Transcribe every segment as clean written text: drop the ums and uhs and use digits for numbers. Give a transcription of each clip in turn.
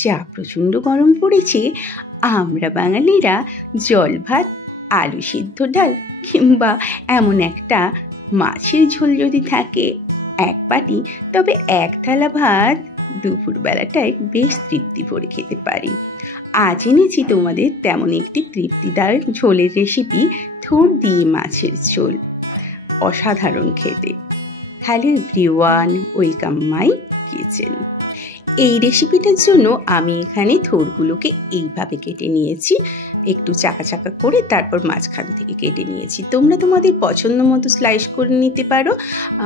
যা প্রচণ্ড গরম পড়েছে, আমরা বাঙালিরা জল ভাত, আলু সিদ্ধ ডাল কিংবা এমন একটা মাছের ঝোল যদি থাকে এক বাটি, তবে এক থালা ভাত দুপুরবেলাটায় বেশ তৃপ্তি ভরে খেতে পারি। আজ এনেছি তোমাদের তেমন একটি তৃপ্তিদায়ক ঝোলের রেসিপি, থোড় দিয়ে মাছের ঝোল। অসাধারণ খেতে। Hello everyone, welcome my kitchen. এই রেসিপিটার জন্য আমি এখানে থোড়গুলোকে এইভাবে কেটে নিয়েছি, একটু চাকা চাকা করে, তারপর মাঝখান থেকে কেটে নিয়েছি। তোমরা তোমাদের পছন্দ মতো স্লাইস করে নিতে পারো।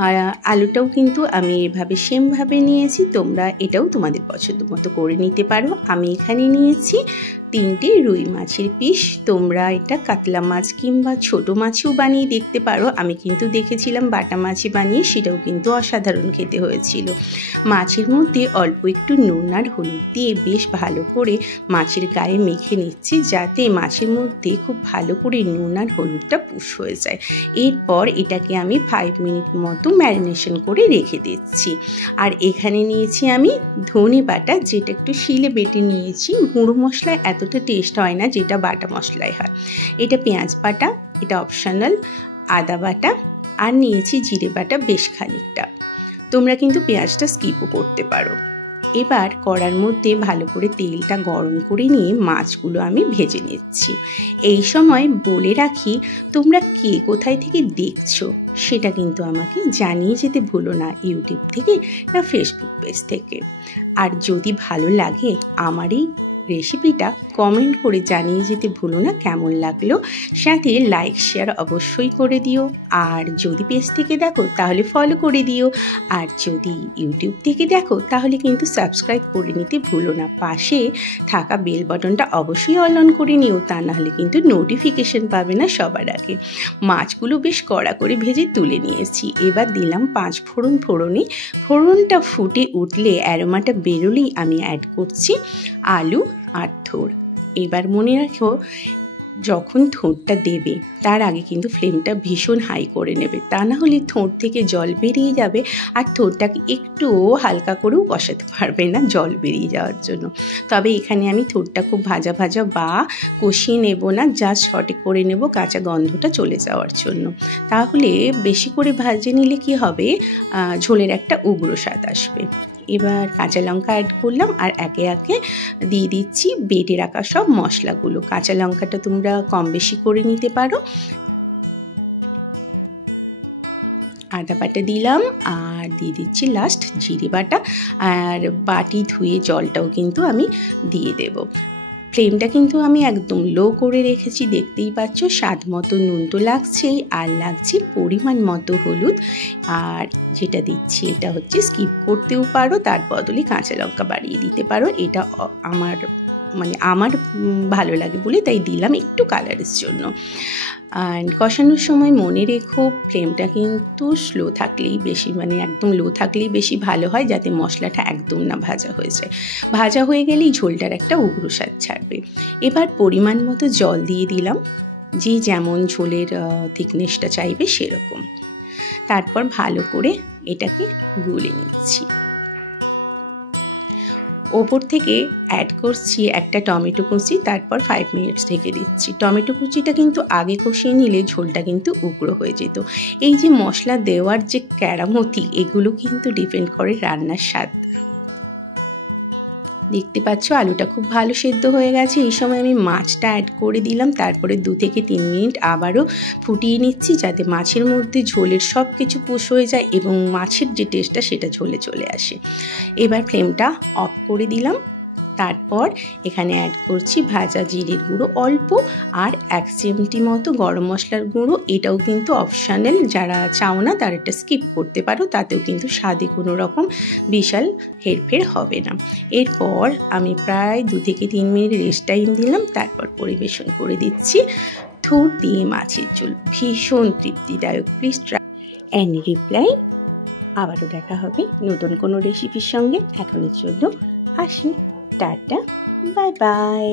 আর আলুটাও কিন্তু আমি এভাবে সেমভাবে নিয়েছি, তোমরা এটাও তোমাদের পছন্দ মতো করে নিতে পারো। আমি এখানে নিয়েছি 3টে রুই মাছের পিস। তোমরা এটা কাতলা মাছ কিংবা ছোট মাছও বানিয়ে দেখতে পারো। আমি কিন্তু দেখেছিলাম বাটা মাছে বানিয়ে, সেটাও কিন্তু অসাধারণ খেতে হয়েছিল। মাছের মধ্যে অল্প একটু নুন আর হলুদ দিয়ে বেশ ভালো করে মাছের গায়ে মেখে নিচ্ছি, যাতে মাছের মধ্যে খুব ভালো করে নুন আর হলুদটা পুশ হয়ে যায়। এরপর এটাকে আমি 5 মিনিট মতো ম্যারিনেশন করে রেখে দিচ্ছি। আর এখানে নিয়েছি আমি ধনে বাটা, যেটা একটু শিলে বেটে নিয়েছি। গুঁড়ো মশলায় এতটা টেস্ট হয় না যেটা বাটা মশলায় হয়। এটা পেঁয়াজ বাটা, এটা অপশনাল, আদা বাটা, আর নিয়েছি জিরে বাটা বেশ খানিকটা। তোমরা কিন্তু পেঁয়াজটা স্কিপও করতে পারো। এবার কড়ার মধ্যে ভালো করে তেলটা গরম করে নিয়ে মাছগুলো আমি ভেজে নিচ্ছি। এই সময় বলে রাখি, তোমরা কে কোথায় থেকে দেখছো সেটা কিন্তু আমাকে জানিয়ে যেতে ভুলো না, ইউটিউব থেকে না ফেসবুক পেজ থেকে। আর যদি ভালো লাগে আমার এই রেসিপিটা কমেন্ট করে জানিয়ে যেতে ভুলো না কেমন লাগলো, সাথে লাইক শেয়ার অবশ্যই করে দিও। আর যদি পেজ থেকে দেখো তাহলে ফলো করে দিও, আর যদি ইউটিউব থেকে দেখো তাহলে কিন্তু সাবস্ক্রাইব করে নিতে ভুলো না। পাশে থাকা বেল বাটনটা অবশ্যই অন করে নিও, তা নাহলে কিন্তু নোটিফিকেশন পাবে না সবার আগে। মাছগুলো বেশ কড়া করে ভেজে তুলে নিয়েছি। এবার দিলাম 5 ফোড়ন ফোড়নে। ফোড়নটা ফুটে উঠলে, অ্যারোমাটা বেরোলেই আমি অ্যাড করছি আলু আর থোড়। এবার মনে রাখো, যখন থোড়টা দেবে তার আগে কিন্তু ফ্লেমটা ভীষণ হাই করে নেবে, তা না হলে থোড় থেকে জল বেরিয়ে যাবে, আর থোড়টাকে একটু হালকা করেও কষাতে পারবে না জল বেরিয়ে যাওয়ার জন্য। তবে এখানে আমি থোড়টা খুব ভাজা ভাজা বা কষিয়ে নেব না, জাস্ট শর্টে করে নেব কাঁচা গন্ধটা চলে যাওয়ার জন্য। তাহলে বেশি করে ভাজে নিলে কি হবে, ঝোলের একটা উগ্র স্বাদ আসবে। এবার কাঁচা লঙ্কা অ্যাড করলাম, আর একে একে দিয়ে দিচ্ছি বেটে রাখা সব মশলাগুলো। কাঁচা লঙ্কাটা তোমরা কম বেশি করে নিতে পারো। আদা বাটা দিলাম, আর দিয়ে দিচ্ছি লাস্ট জিরে বাটা, আর বাটি ধুয়ে জলটাও কিন্তু আমি দিয়ে দেব। ফ্লেমটা কিন্তু আমি একদম লো করে রেখেছি, দেখতেই পাচ্ছ। স্বাদ মতো নুন তো লাগছেই, আর লাগছে পরিমাণ মতো হলুদ। আর যেটা দিচ্ছি এটা হচ্ছে, স্কিপ করতেও পারো, তার বদলে কাঁচা লঙ্কা বাড়িয়ে দিতে পারো। এটা আমার ভালো লাগে বলে তাই দিলাম, একটু কালারের জন্য। আর কষানোর সময় মনে রেখো, ফ্লেমটা কিন্তু স্লো থাকলেই বেশি, একদম লো থাকলেই বেশি ভালো হয়, যাতে মশলাটা একদম না ভাজা হয়ে যায়। ভাজা হয়ে গেলেই ঝোলটার একটা উগ্র স্বাদ ছাড়বে। এবার পরিমাণ মতো জল দিয়ে দিলাম, যে যেমন ঝোলের থিকনেসটা চাইবে সেরকম। তারপর ভালো করে এটাকে গুলে নিচ্ছি। ওপর থেকে অ্যাড করছি একটা টমেটো কুচি, তারপর 5 মিনিটস ঢেকে দিচ্ছি। টমেটো কুচিটা কিন্তু আগে কষিয়ে নিলে ঝোলটা কিন্তু উগ্র হয়ে যেত। এই যে মশলা দেওয়ার যে কেরামতি, এগুলো কিন্তু ডিপেন্ড করে রান্নার স্বাদ। দেখতে পাচ্ছ আলুটা খুব ভালো সেদ্ধ হয়ে গেছে। এই সময় আমি মাছটা অ্যাড করে দিলাম, তারপরে 2 থেকে 3 মিনিট আবারও ফুটিয়ে নিচ্ছি, যাতে মাছের মধ্যে ঝোলের সব কিছু পুশ হয়ে যায় এবং মাছের যে টেস্টটা সেটা ঝোলে চলে আসে। এবার ফ্লেমটা অফ করে দিলাম। তারপর এখানে অ্যাড করছি ভাজা জিরের গুঁড়ো অল্প, আর 1 চিমটি মতো গরম মশলার গুঁড়ো। এটাও কিন্তু অপশনাল, যারা চাও না তারা এটা স্কিপ করতে পারো, তাতেও কিন্তু স্বাদে কোনো রকম বিশাল হেরফের হবে না। এরপর আমি প্রায় 2 থেকে 3 মিনিট রেস্ট টাইম দিলাম, তারপর পরিবেশন করে দিচ্ছি থোড় দিয়ে মাছের ঝোল। ভীষণ তৃপ্তিদায়ক। Please try and reply. আবারও দেখা হবে নতুন কোনো রেসিপির সঙ্গে। এখনের জন্য আসি, টাটা, বাই বাই।